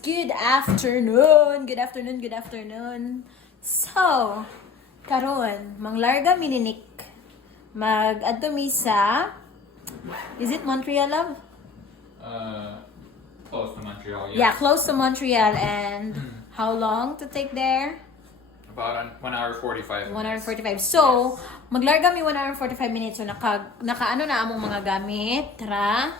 good afternoon. Good afternoon, good afternoon. So, karon manglarga mininik. Mag-adto mi sa, is it Montreal, love? Close to Montreal, yes. Yeah, close to Montreal. And how long to take there? About 1 hour 45 1 hour minutes. 45. So, maglarga mi 1 hour 45 minutes. So, naka-ano na among mga gamit. Tara.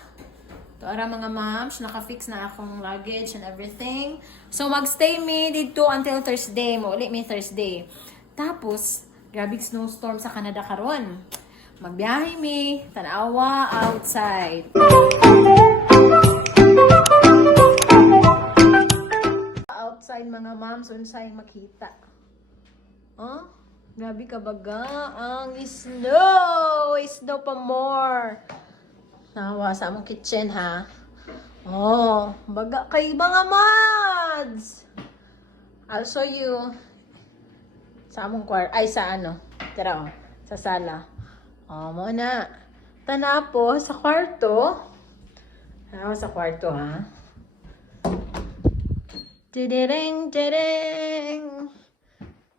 Ito ara mga moms. Naka-fix na akong luggage and everything. So, magstay mi dito until Thursday. Mauli mi Thursday. Tapos, grabing snowstorm sa Canada karon. Magbiyahe mi. Tanawa outside. Outside mga moms. Unsay makita. Oh, grabe ka baga. Ang snow! Snow pa more. Nawa sa among kitchen, ha? Oh, baga kay mga mods! I'll show you sa among ay sa ano. Tara, oh. Sa sala. Oh, mo na. Tana po sa kwarto. Nawa sa kwarto, ha? Tidireng, tidireng.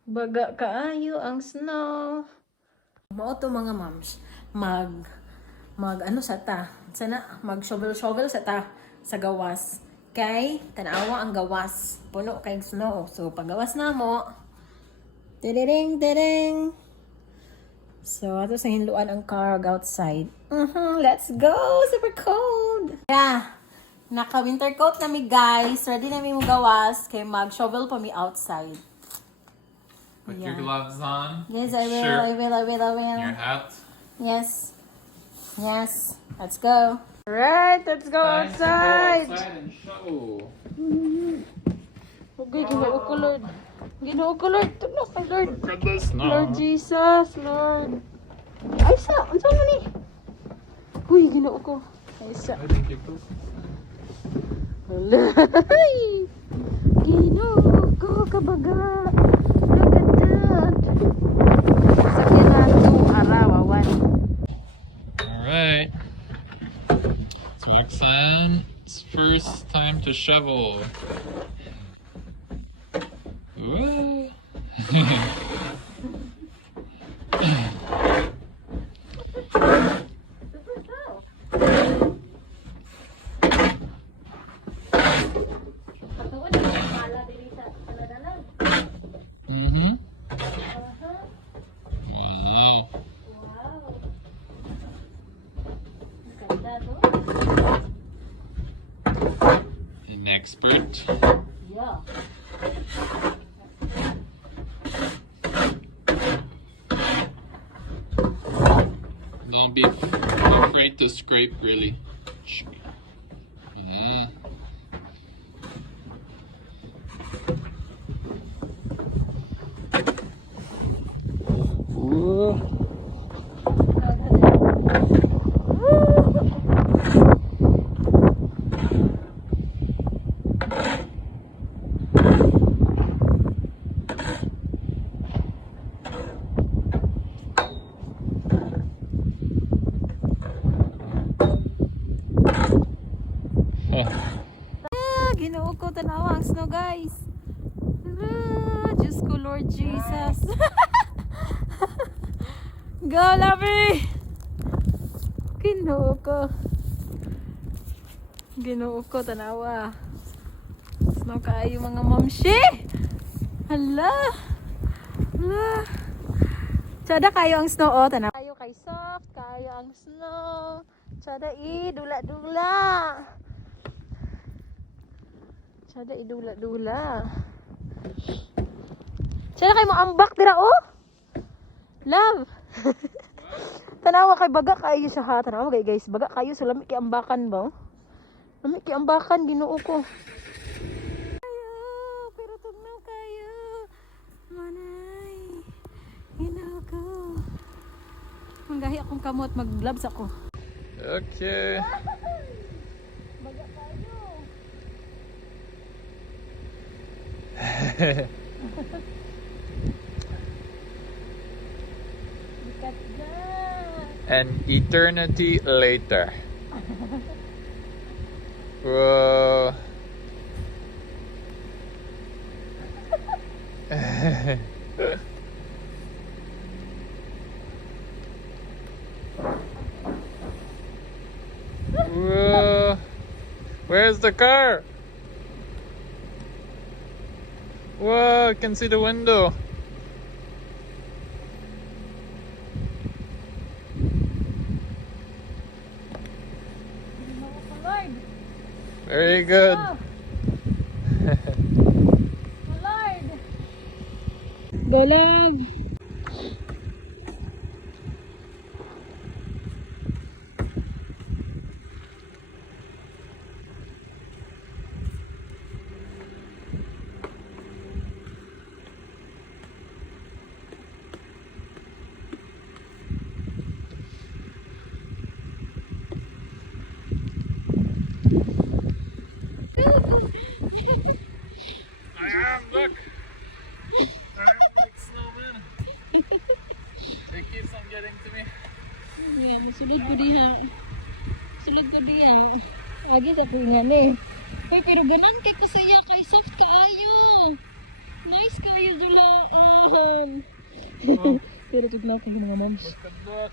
Baga kaayo ang snow. Mao to mga moms. Mag ano sa ta. Sana mag shovel sa ta sa gawas. Kay tanawa ang gawas. Puno kay snow. So pag gawas na mo. Tiring tiring. So ato sa hinluan ang car outside. Let's go. Super cold. Yeah. Naka winter coat na mi guys. Ready na mi mo gawas kay mag shovel pa mi outside. Put your gloves on. Yes, I will, shirt, I will. your hat. Yes. Yes. Let's go. Alright, let's go outside. Go outside and show. Okay, ginoo ko, Lord. Ginoo ko, Lord. Tulog kay Lord. Look at the snow. Lord Jesus, Lord. Ay, sa. Ano saan ni? Uy, ginoo ko. Ay, sa. I think you could. Alay. Ginoo ko, kabaga. Look at that. Sa kinatu, arawawan. Alright. So Roxanne's first time to shovel. Whoa. Mm-hmm. Wow. An expert. Yeah. Don't be afraid to scrape, really. Yeah. Ginoo ko, tanawa ang snow, guys. Diyos ko, Lord Jesus. Go, Labi! Ginoo ko. Ginoo ko, tanawa. Snow kaayo mga mamshi. Hala. Hala. Tsada kayo ang snow, oh. Tanawa. Kayo kay soft, kayo ang snow. Tsada dula-dula. Sada idula-dula. Sada kay mo ambak dira, oh. Love. Tanawa kay baga kayo sa ha. Tanawa kay guys, baga kayo sa lami kay ambakan ba? Lami kay ambakan Ginoo ko. Kayo, pero tugnaw kayo. Manay. Ginoo ko. Manggahi akong kamot, mag-gloves ako. Okay. Baga kayo. Look at that. An eternity later. Whoa. Whoa. Where's the car? Whoa, I can see the window. Very good. Galag. I am, look. I am like snowman. It keeps on getting to me. Yeah, masulod ko diha. Sulod ko diha. Agi sa punya ni. Hoy, pero ganan kay kasaya kay soft kaayo. Nice kayo dula. Pero tugma kay mga moms. Look at that.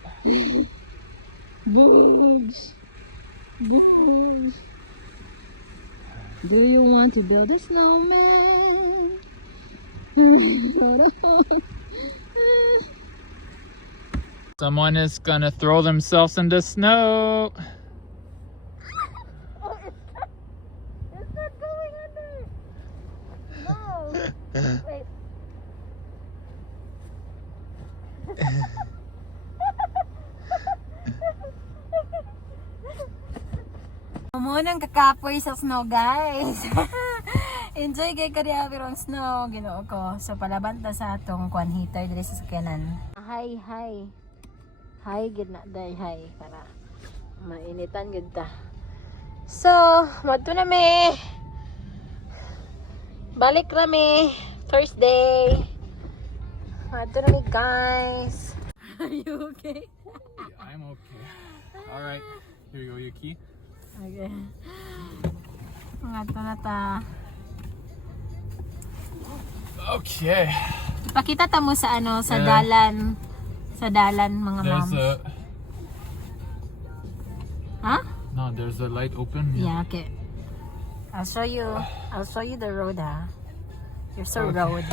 Boobs. Boobs. Do you want to build a snowman? Someone is gonna throw themselves in the snow. It's not going under. No. Wait. Munang kakapoy sa snow, guys. Enjoy kay kariya pero ang snow Ginoo ko. So palaban ta sa atong kwan heater diri sa sakyanan. Hi, hi. Hi gid na day, hi para mainitan gid ta. So, madto na mi. Balik na mi Thursday. Madto na mi, guys. Are you okay? I'm okay. All right, here you go, Yuki. Okay. Madto na ta. Okay. Ipakita ta mo sa ano sa Yeah. dalan mga There's moms. Huh? no, there's a light open. Yeah, okay. I'll show you the road, ha. Here's the road.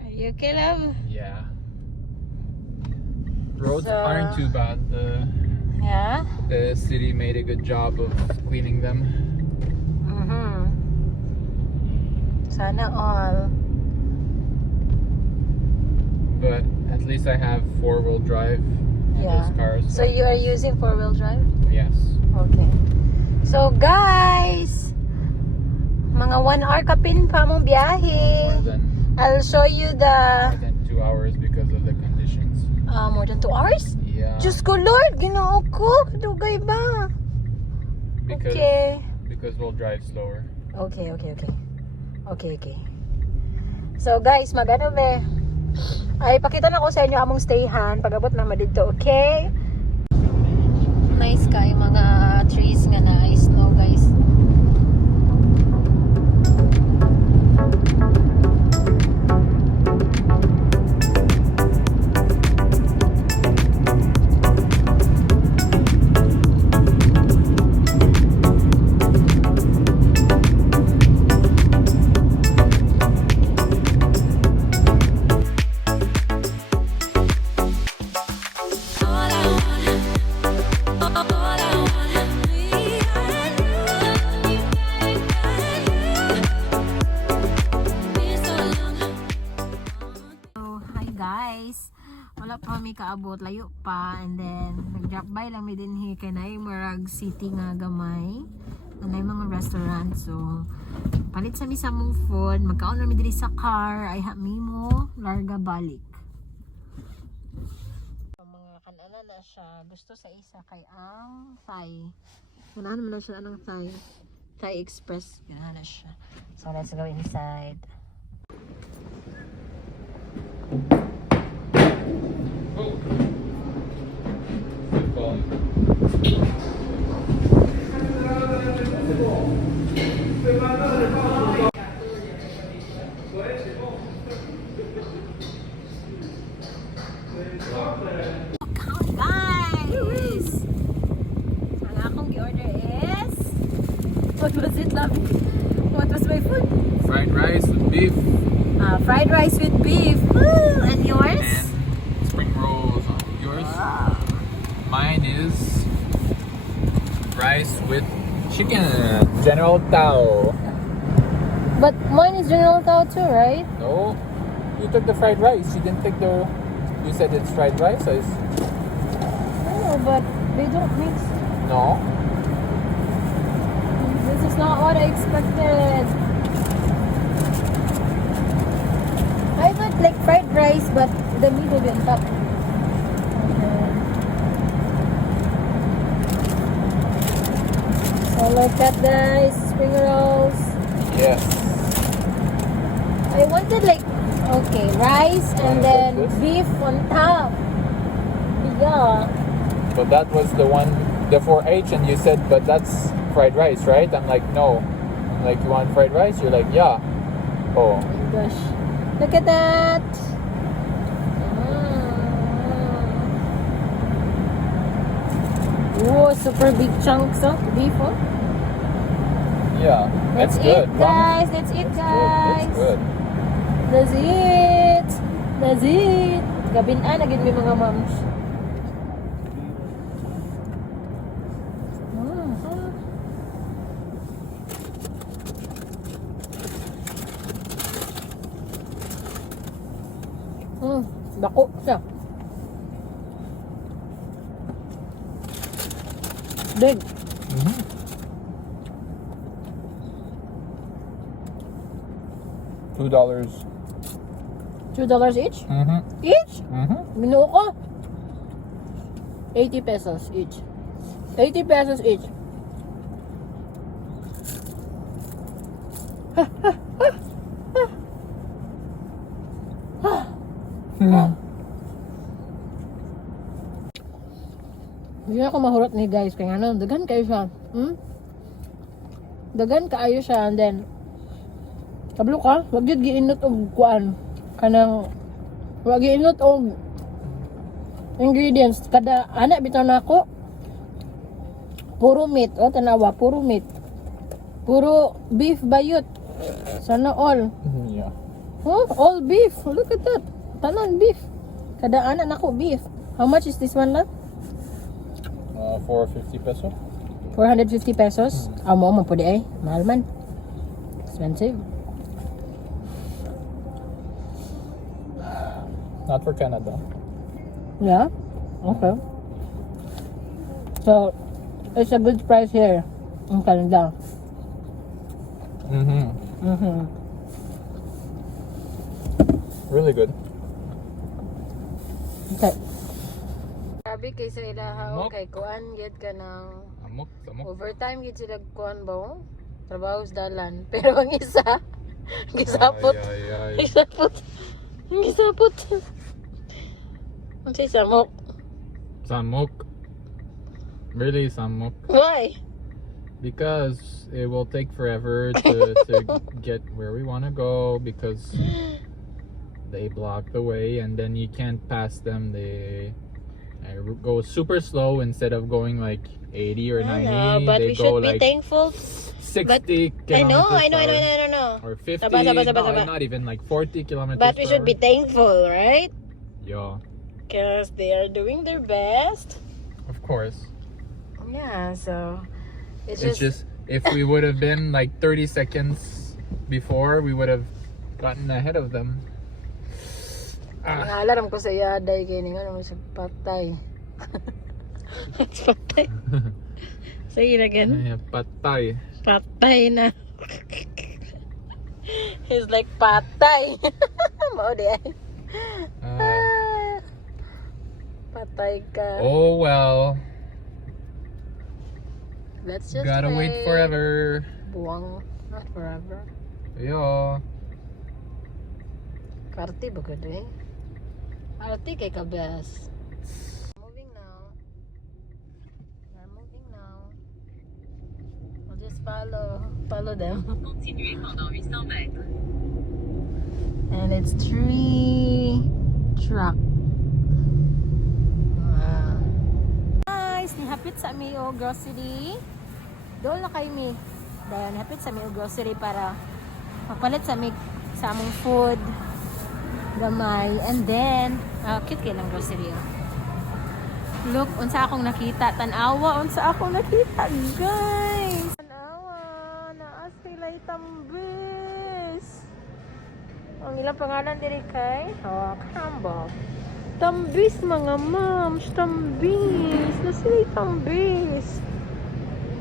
Are you okay, love? Yeah. Roads So- aren't too bad. Yeah? The city made a good job of cleaning them. Sana all. But at least I have four-wheel drive on Yeah. those cars. So you are using 4-wheel drive? Yes. Okay. So guys, mga 1 hour kapin pa mong biyahe. More than I'll show you the 2 hours because of the conditions. more than 2 hours? Yeah. Diyos ko Lord, Ginoo ko, kadugay ba? because Okay. because we'll drive slower. Okay. So guys, magano be? Ay pakita na ko sa inyo among stayhan pag-abot na dito, okay? Nice kay mga trees nga na snow, guys. Wala pa mi kaabot, layo pa, and then nag-drop by lang mi dinhi kay naay murag city nga gamay, anay mga restaurant. So palit sa mi sa mong food, magkaon na mi diri sa car, ay ha mi mo larga balik. Mga kanana na siya, gusto sa isa kay ang Thai. Ganahan mo na siya anong Thai Express, ganahan na siya. So let's go inside. Oh. What was it, love? What was my food? Fried rice with beef Fried rice with beef. Woo! And yours? and spring rolls. Yours? Mine is rice with chicken. General Tao. But mine is General Tao too, right? No, you took the fried rice. You didn't take the. You said it's fried rice. No, but they don't mix. No. This is not what I expected. I thought like fried rice, but the meat will be on top. Okay. So look at this spring rolls. Yes. I wanted like rice and then Like this? beef on top. Yeah. But that was the one, the 4H, and you said, but that's fried rice, right? I'm like, no. I'm like, you want fried rice? You're like, yeah. Oh. Oh my gosh. Look at that. Oh, super big chunks of beef. Oh. Yeah. That's It's good. it, guys. That's it, guys. It's good. That's it. That's it. Gabin-an, agad may mga moms. Dako siya. Big. Mm-hmm. $2. $2 each? Mm-hmm. Each? Mm-hmm. Minuo ko. 80 pesos each. 80 pesos each. Hindi ako mahurot ni guys. Kaya ano, dagan kayo siya. Dagan kaayo siya. And then, kablo ka, wag yun giinot og kuan. Kanang, wag giinot og ingredients. Kada, anak bitaw na ako. Puro meat. O, tanawa, puro meat. Puro beef bayot. Sana all. Yeah. Huh? All beef. Look at that. Tanan beef. Kada anak na ako beef. How much is this one lang? 450 peso. 450 pesos. Amo man pwede ay. Mahal man. Expensive. Not for Canada. Yeah? Okay. So, it's a good price here in Canada. Mm-hmm. Really good. Okay. Sabi kay sa ilaha Amok. kay kuan gid ka ng Amok. overtime gid sila kuan ba? Trabaho sa dalan. Pero ang isa gisapot. Ay. Gisapot. Gisapot. Ang say samok. Samok. Really samok. Why? Because it will take forever to get where we want to go because they block the way and then you can't pass them. They go super slow instead of going like 80 or 90. I know, but they we go should be like thankful. 60 I know. kilometers per hour. Or 50, Saba. not even like 40 kilometers But we per should be hour. thankful, right? Yeah, Because they are doing their best. of course. Yeah, so it's It's just if we would have been like 30 seconds before, we would have gotten ahead of them. alarm ko sa yaday kay ning ano sa patay. It's patay. Say it again. Yeah, patay. Patay na. He's like patay. Mao di ay. Patay ka. Oh well, Let's just gotta wait forever. Buwang, not forever. Yeah. Karte ba gud eh? Karte kay kabes. Moving now. We're moving now. We'll just follow them. Continuez pendant 800 mètres. And it's 3 truck. Guys, nihapit sa Mayo Grocery. Doon na kay mi. Dahil hapit sa may grocery para mapalit sa among food. Gamay. And then, cute kayo ng grocery. Oh. Look, unsa akong nakita. Tanawa, unsa akong nakita, guys. Tanawa, naas sila'y tambis. Ang ilang pangalan diri kay? Kambal. Tambis, mga moms. Tambis. Nasila'y tambis.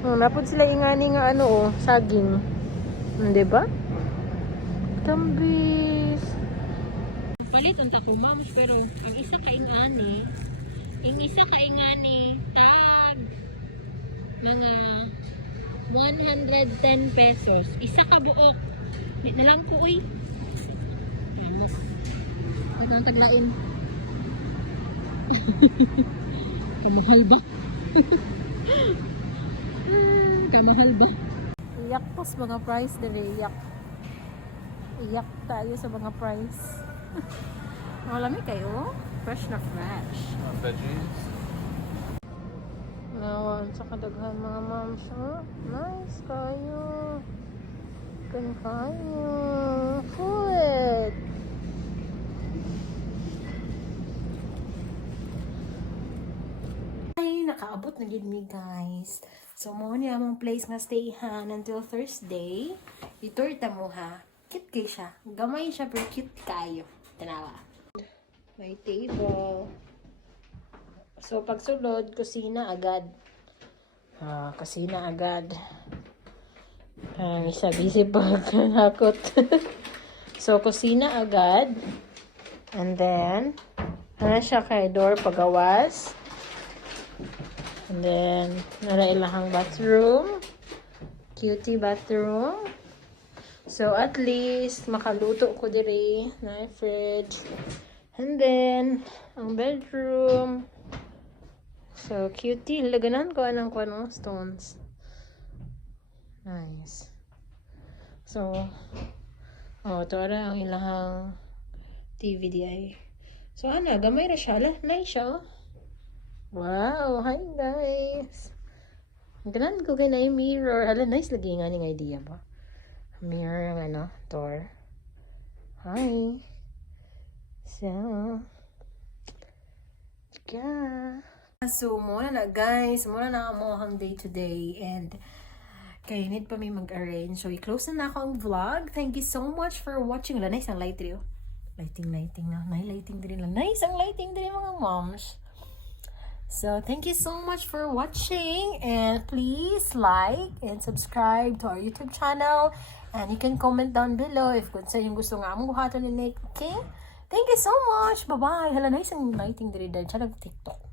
Napod sila ingani nga saging. Diba? Tambis. Palit unta ko, moms, pero ang isa kaingani tag mga 110 pesos. Isa ka buok. Di na lang po, uy. Yan, ito ang taglain. Kamahal ba? Kamahal ba? Iyak po sa mga price dere. Iyak tayo sa mga price. Malami kayo. Fresh na fresh. Veggies. Nawan sa kadaghan mga moms. Oh, nice kayo. Kan kayo. Food. Ay, nakaabot na gid mi, guys. So, mo ni among place nga stayhan until Thursday. Iturta mo ha. Cute kayo siya. Gamay siya pero cute kayo. Tanawa. May table. So, pag sulod, kusina agad. Kusina agad. Isa busy pag hakot. So, kusina agad. And then, siya kay door pagawas. And then, ilahang bathroom. Cutie bathroom. So, at least, makaluto ko diri na fridge. And then, ang bedroom. So, cutie. Laganan ko anong stones. Nice. So, ito ara ang ilahang TV di ay. So, gamay na siya. Nice siya. Wow! Hi, guys! Ganan ko kay na yung mirror. Nice lagi nga ning idea ba? Mirror ang door. Hi! So, muna na guys. Muna na mo ang day today. And, kaya need pa may mag-arrange. So, i-close na ako ang vlog. Thank you so much for watching. Nice ang light rin. Lighting na. Lighting din lang. Nice ang lighting din mga moms. So, thank you so much for watching. And please like and subscribe to our YouTube channel. And you can comment down below if yung gusto nga mong buhaton ni Nick. Okay? Thank you so much. Bye-bye. Nice ang lighting din dahil siya nag-TikTok.